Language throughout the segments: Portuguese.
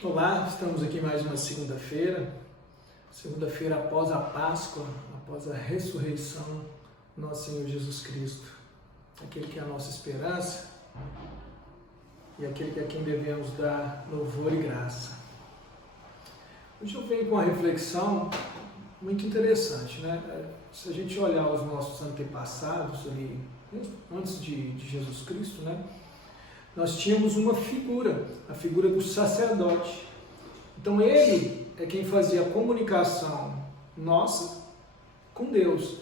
Olá, estamos aqui mais uma segunda-feira após a Páscoa, após a ressurreição do nosso Senhor Jesus Cristo, aquele que é a nossa esperança e aquele a quem devemos dar louvor e graça. Hoje eu venho com uma reflexão muito interessante, né? Se a gente olhar os nossos antepassados ali, antes de Jesus Cristo, né? Nós tínhamos uma figura, a figura do sacerdote. Então ele é quem fazia a comunicação nossa com Deus.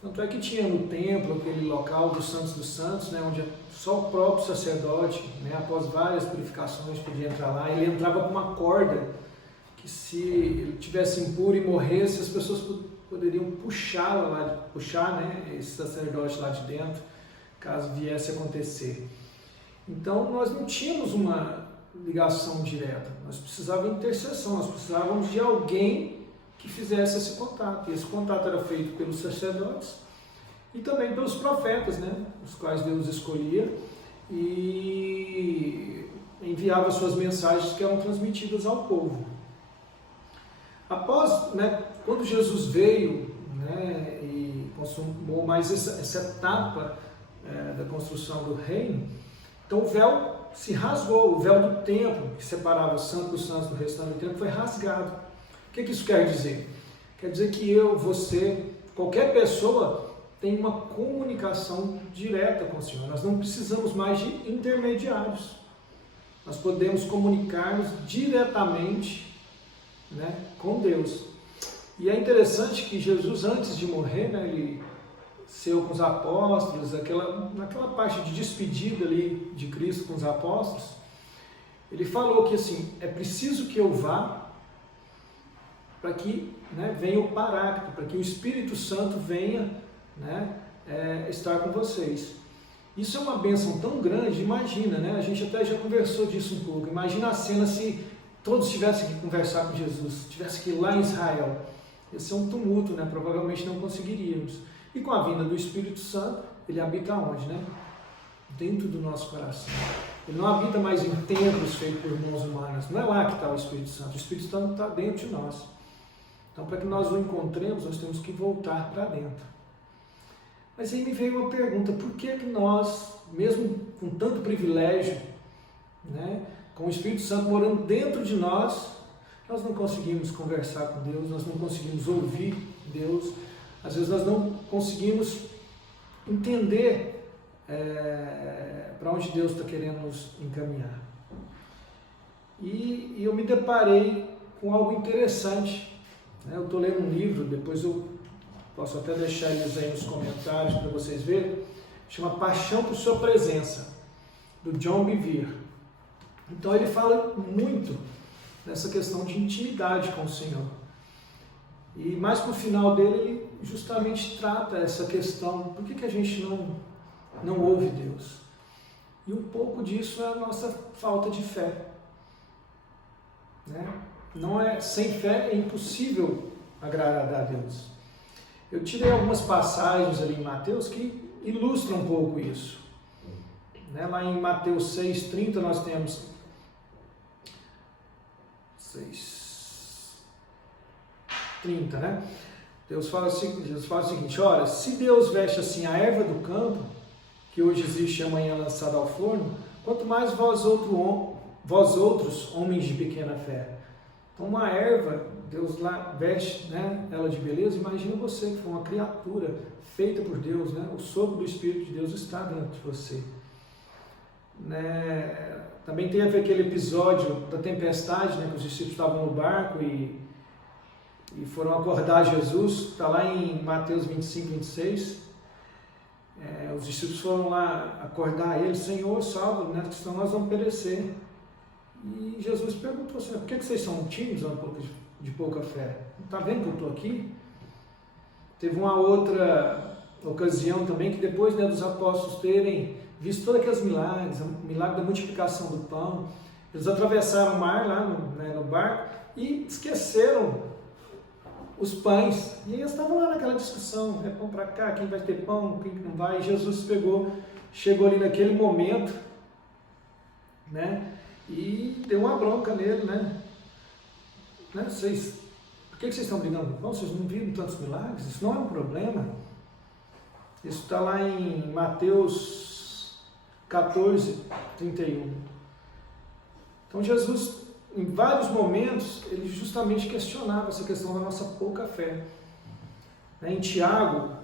Tanto é que tinha no templo, aquele local dos Santos, né, onde só o próprio sacerdote, né, após várias purificações, podia entrar lá. Ele entrava com uma corda, que se ele tivesse impuro e morresse, as pessoas poderiam puxar, né, esse sacerdote lá de dentro, caso viesse a acontecer. Então, nós não tínhamos uma ligação direta, nós precisávamos de intercessão, nós precisávamos de alguém que fizesse esse contato. E esse contato era feito pelos sacerdotes e também pelos profetas, né, os quais Deus escolhia e enviava suas mensagens que eram transmitidas ao povo. Após, né, quando Jesus veio, né, e consumou mais essa etapa da construção do reino, então o véu se rasgou, o véu do templo, que separava o santo dos santos do restante do templo, foi rasgado. O que isso quer dizer? Quer dizer que eu, você, qualquer pessoa tem uma comunicação direta com o Senhor. Nós não precisamos mais de intermediários. Nós podemos comunicar-nos diretamente, né, com Deus. E é interessante que Jesus, antes de morrer, né, ele saiu com os apóstolos, naquela parte de despedida ali de Cristo com os apóstolos, ele falou que assim, é preciso que eu vá para que, né, venha o Paráclito, para que o Espírito Santo venha, né, estar com vocês. Isso é uma bênção tão grande, imagina, né? A gente até já conversou disso um pouco. Imagina a cena se todos tivessem que conversar com Jesus, tivessem que ir lá em Israel. Ia ser um tumulto, né? Provavelmente não conseguiríamos. E com a vinda do Espírito Santo, ele habita onde, né? Dentro do nosso coração. Ele não habita mais em templos feitos por mãos humanas. Não é lá que está o Espírito Santo. O Espírito Santo está dentro de nós. Então, para que nós o encontremos, nós temos que voltar para dentro. Mas aí me veio uma pergunta: por que nós, mesmo com tanto privilégio, né, com o Espírito Santo morando dentro de nós não conseguimos conversar com Deus, nós não conseguimos ouvir Deus? Às vezes nós não conseguimos entender para onde Deus está querendo nos encaminhar. E eu me deparei com algo interessante. Eu estou lendo um livro, depois eu posso até deixar eles aí nos comentários para vocês verem, chama Paixão por Sua Presença, do John Bevere. Então ele fala muito nessa questão de intimidade com o Senhor. E mais para o final dele, ele justamente trata essa questão: por que a gente não ouve Deus? E um pouco disso é a nossa falta de fé, né? Sem fé é impossível agradar a Deus. Eu tirei algumas passagens ali em Mateus que ilustram um pouco isso, né? Lá em Mateus 6,30 nós temos 6:30, né? Jesus fala o seguinte: ora, se Deus veste assim a erva do campo, que hoje existe e amanhã lançada ao forno, quanto mais vós outros, homens de pequena fé. Então uma erva, Deus lá veste, né, ela de beleza. Imagina você que foi uma criatura feita por Deus, né? O sopro do Espírito de Deus está dentro de você, né? Também tem a ver aquele episódio da tempestade, né, que os discípulos estavam no barco e foram acordar Jesus. Está lá em Mateus 25:26. Os discípulos foram lá acordar ele: Senhor, salva-nos, né, senão nós vamos perecer. E Jesus perguntou assim: por que vocês são tímidos, de pouca fé? Não está vendo que eu estou aqui? Teve uma outra ocasião também que depois, né, dos apóstolos terem visto todos aqueles milagres, o milagre da multiplicação do pão, eles atravessaram o mar lá no barco e esqueceram os pães. E eles estavam lá naquela discussão: é pão para cá, quem vai ter pão, quem não vai? E Jesus chegou ali naquele momento, né? E deu uma bronca nele, né? Por que vocês estão brigando? Bom, vocês não viram tantos milagres? Isso não é um problema. Isso está lá em Mateus 14, 31. Então Jesus, em vários momentos, ele justamente questionava essa questão da nossa pouca fé. Em Tiago,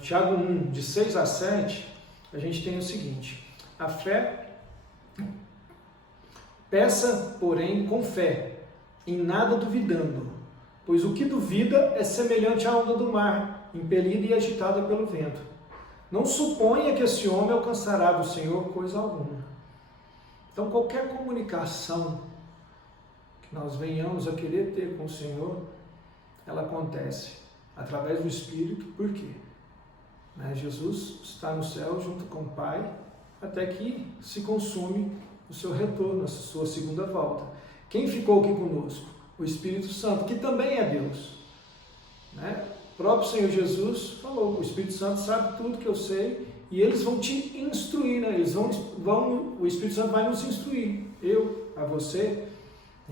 Tiago 1, de 6 a 7, a gente tem o seguinte: a fé, peça, porém, com fé, em nada duvidando, pois o que duvida é semelhante à onda do mar, impelida e agitada pelo vento. Não suponha que esse homem alcançará do Senhor coisa alguma. Então, qualquer comunicação que nós venhamos a querer ter com o Senhor, ela acontece através do Espírito. Por quê? Jesus está no céu junto com o Pai, até que se consume o seu retorno, a sua segunda volta. Quem ficou aqui conosco? O Espírito Santo, que também é Deus. O próprio Senhor Jesus falou: o Espírito Santo sabe tudo que eu sei, e eles vão te instruir, o Espírito Santo vai nos instruir, eu, a você,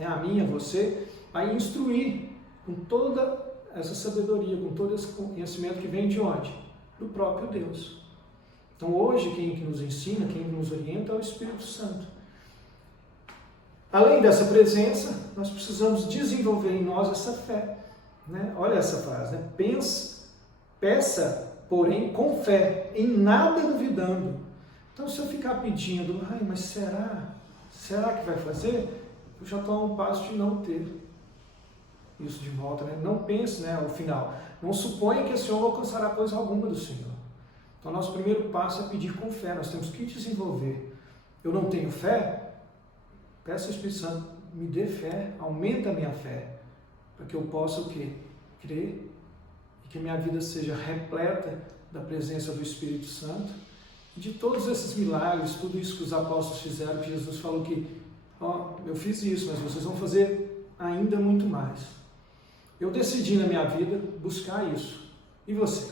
a mim, a você, vai instruir com toda essa sabedoria, com todo esse conhecimento que vem de onde? Do próprio Deus. Então hoje quem nos ensina, quem nos orienta é o Espírito Santo. Além dessa presença, nós precisamos desenvolver em nós essa fé. Olha essa frase, peça, porém, com fé, em nada duvidando. Então, se eu ficar pedindo, mas será? Será que vai fazer? Eu já estou a um passo de não ter isso de volta. Não pense, ao final. Não suponha que esse homem alcançará coisa alguma do Senhor. Então, nosso primeiro passo é pedir com fé. Nós temos que desenvolver. Eu não tenho fé? Peça ao Espírito Santo, me dê fé, aumenta a minha fé, para que eu possa o quê? Crer, e que minha vida seja repleta da presença do Espírito Santo, e de todos esses milagres, tudo isso que os apóstolos fizeram, que Jesus falou que, eu fiz isso, mas vocês vão fazer ainda muito mais. Eu decidi na minha vida buscar isso. E você?